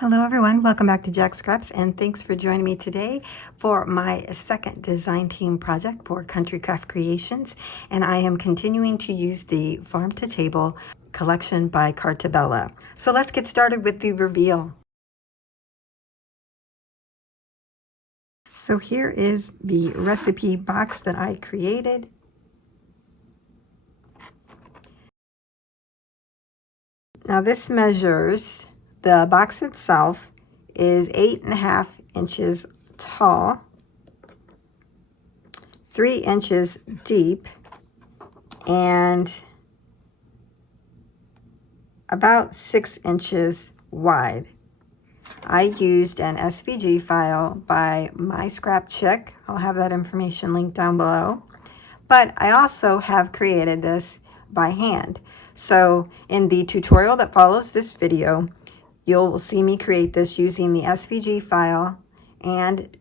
Hello everyone, welcome back to Jacqs and thanks for joining me today for my second design team project for Country Craft Creations, and I am continuing to use the Farm to Table collection by Cartabella. So let's get started with the reveal. So here is the recipe box that I created. Now this measures, the box itself is 8.5 inches tall, 3 inches deep, and about 6 inches wide. I used an SVG file by My Scrap Chick. I'll have that information linked down below. But I also have created this by hand. So in the tutorial that follows this video, you'll see me create this using the SVG file and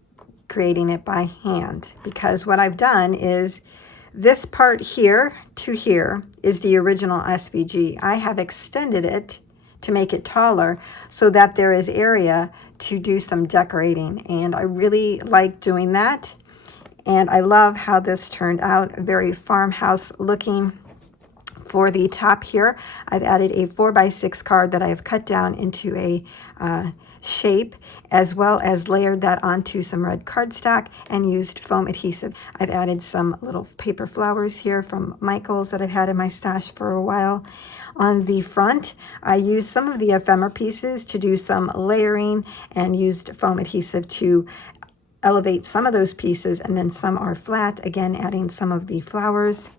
creating it by hand, because what I've done is this part here to here is the original SVG. I have extended it to make it taller so that there is area to do some decorating, and I really like doing that. And I love how this turned out, very farmhouse looking. For the top here, I've added a 4x6 card that I have cut down into a shape, as well as layered that onto some red cardstock and used foam adhesive. I've added some little paper flowers here from Michael's that I've had in my stash for a while. On the front, I used some of the ephemera pieces to do some layering and used foam adhesive to elevate some of those pieces, and then some are flat, again adding some of the flowers.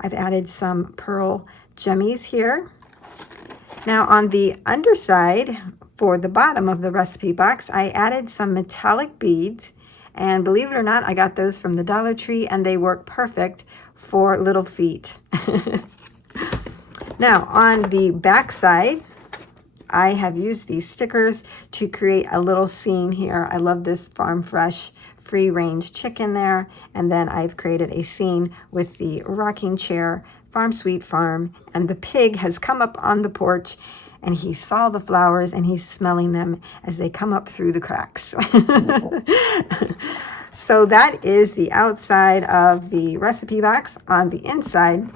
I've added some pearl jemmies here. Now on the underside, for the bottom of the recipe box, I added some metallic beads, and believe it or not, I got those from the Dollar Tree and they work perfect for little feet. Now on the back side, I have used these stickers to create a little scene here. I love this farm fresh free range chicken there, and then I've created a scene with the rocking chair, Farm Sweet Farm, and the pig has come up on the porch and he saw the flowers and he's smelling them as they come up through the cracks. So that is the outside of the recipe box. On the inside,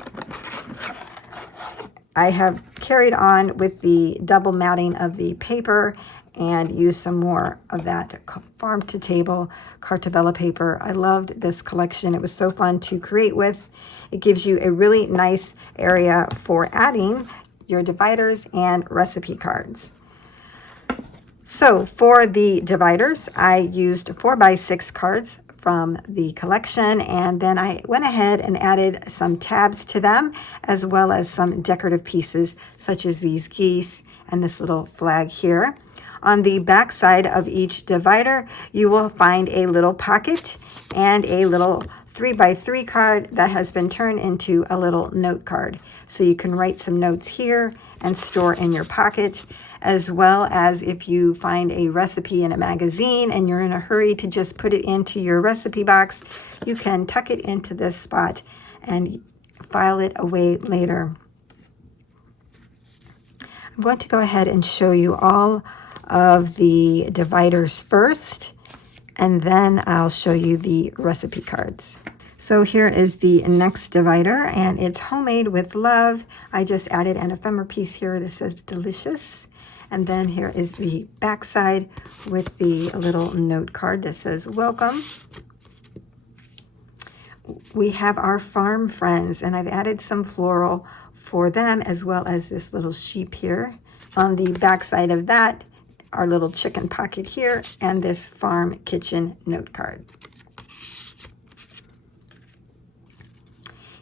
I have carried on with the double matting of the paper and use some more of that Farm to Table Cartabella paper. I loved this collection. It was so fun to create with. It gives you a really nice area for adding your dividers and recipe cards. So for the dividers, I used 4x6 cards from the collection, and then I went ahead and added some tabs to them, as well as some decorative pieces such as these geese and this little flag here. On the back side of each divider, you will find a little pocket and a little 3x3 card that has been turned into a little note card. So you can write some notes here and store in your pocket, as well as if you find a recipe in a magazine and you're in a hurry to just put it into your recipe box, you can tuck it into this spot and file it away later. I'm going to go ahead and show you all of the dividers first, and then I'll show you the recipe cards. So here is the next divider, and it's homemade with love. I just added an ephemera piece here that says delicious, and then here is the back side with the little note card that says welcome. We have our farm friends, and I've added some floral for them, as well as this little sheep here. On the back side of that, our little chicken pocket here, and this farm kitchen note card.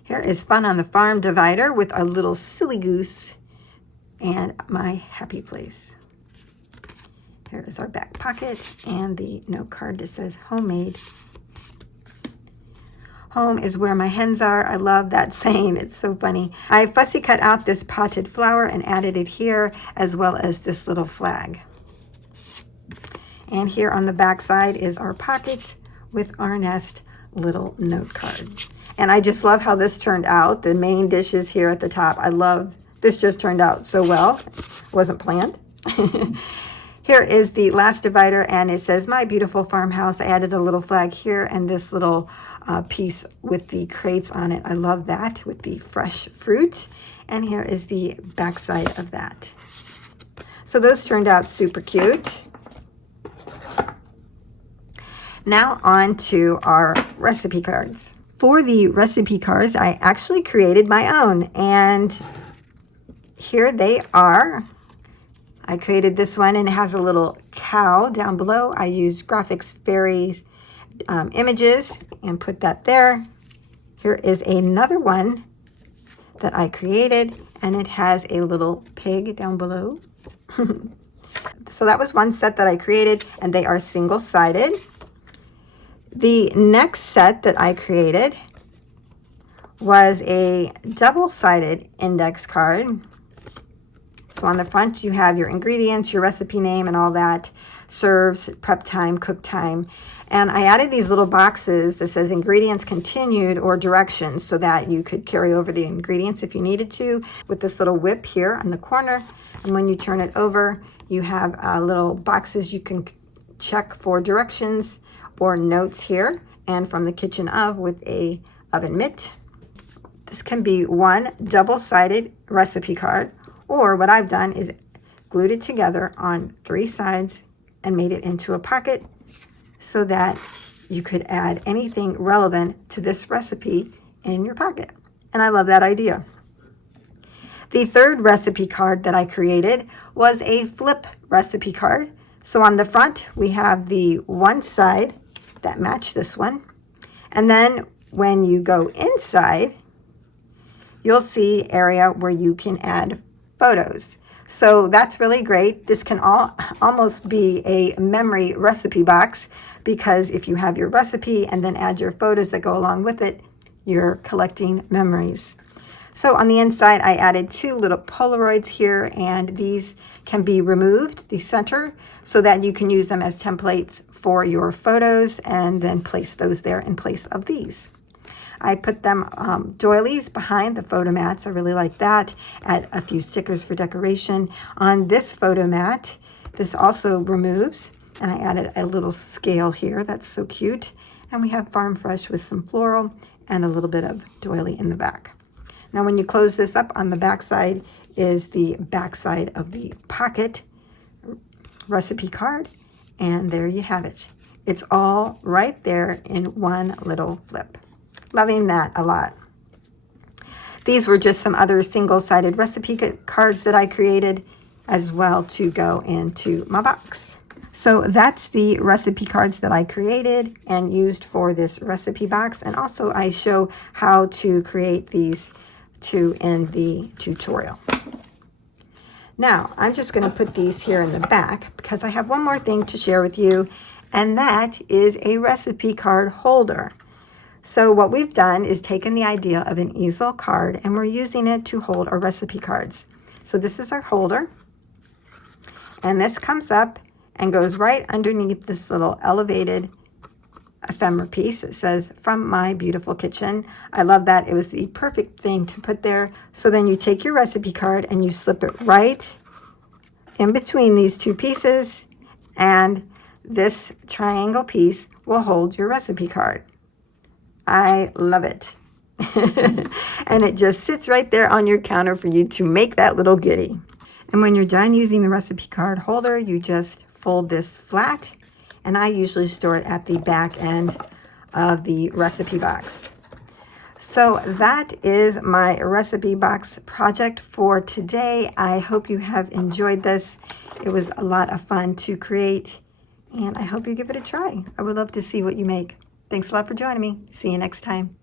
Here is Fun on the Farm divider with our little silly goose and my happy place. Here is our back pocket and the note card that says homemade. Home is where my hens are. I love that saying. It's so funny. I fussy cut out this potted flower and added it here, as well as this little flag. And here on the back side is our pocket with our nest little note card. And I just love how this turned out. The main dish is here at the top. I love this, just turned out so well. It wasn't planned. Here is the last divider, and it says My Beautiful Farmhouse. I added a little flag here and this little piece with the crates on it. I love that with the fresh fruit. And here is the back side of that. So those turned out super cute. Now on to our recipe cards. For the recipe cards, I actually created my own, and here they are. I created this one, and it has a little cow down below. I used Graphics Fairies images and put that there. Here is another one that I created, and it has a little pig down below. So that was one set that I created, and they are single-sided. The next set that I created was a double-sided index card. So on the front, you have your ingredients, your recipe name, and all that, serves, prep time, cook time. And I added these little boxes that says ingredients continued or directions so that you could carry over the ingredients if you needed to, with this little whip here on the corner. And when you turn it over, you have little boxes you can check for directions or notes here, and from the kitchen with a oven mitt. This can be one double-sided recipe card, or what I've done is glued it together on 3 sides and made it into a pocket so that you could add anything relevant to this recipe in your pocket. And I love that idea. The third recipe card that I created was a flip recipe card. So on the front, we have the one side that matched this one. And then when you go inside, you'll see area where you can add photos. So that's really great. This can almost be a memory recipe box, because if you have your recipe and then add your photos that go along with it, you're collecting memories. So on the inside, I added 2 little Polaroids here, and these can be removed, the center, so that you can use them as templates for your photos and then place those there in place of these. I put them doilies behind the photo mats. I really like that. Add a few stickers for decoration. On this photo mat, this also removes, and I added a little scale here. That's so cute. And we have Farm Fresh with some floral and a little bit of doily in the back. Now when you close this up, on the back side is the back side of the pocket recipe card, and there you have it. It's all right there in one little flip. Loving that a lot. These were just some other single-sided recipe cards that I created as well to go into my box. So that's the recipe cards that I created and used for this recipe box. And also I show how to create these two in the tutorial. Now I'm just going to put these here in the back because I have one more thing to share with you, and that is a recipe card holder. So what we've done is taken the idea of an easel card and we're using it to hold our recipe cards. So this is our holder, and this comes up and goes right underneath this little elevated ephemera piece. It says, "From my beautiful kitchen." I love that. It was the perfect thing to put there. So then you take your recipe card and you slip it right in between these two pieces, and this triangle piece will hold your recipe card. I love it. And it just sits right there on your counter for you to make that little goodie. And when you're done using the recipe card holder, you just fold this flat, and I usually store it at the back end of the recipe box. So that is my recipe box project for today. I hope you have enjoyed this. It was a lot of fun to create, and I hope you give it a try. I would love to see what you make. Thanks a lot for joining me. See you next time.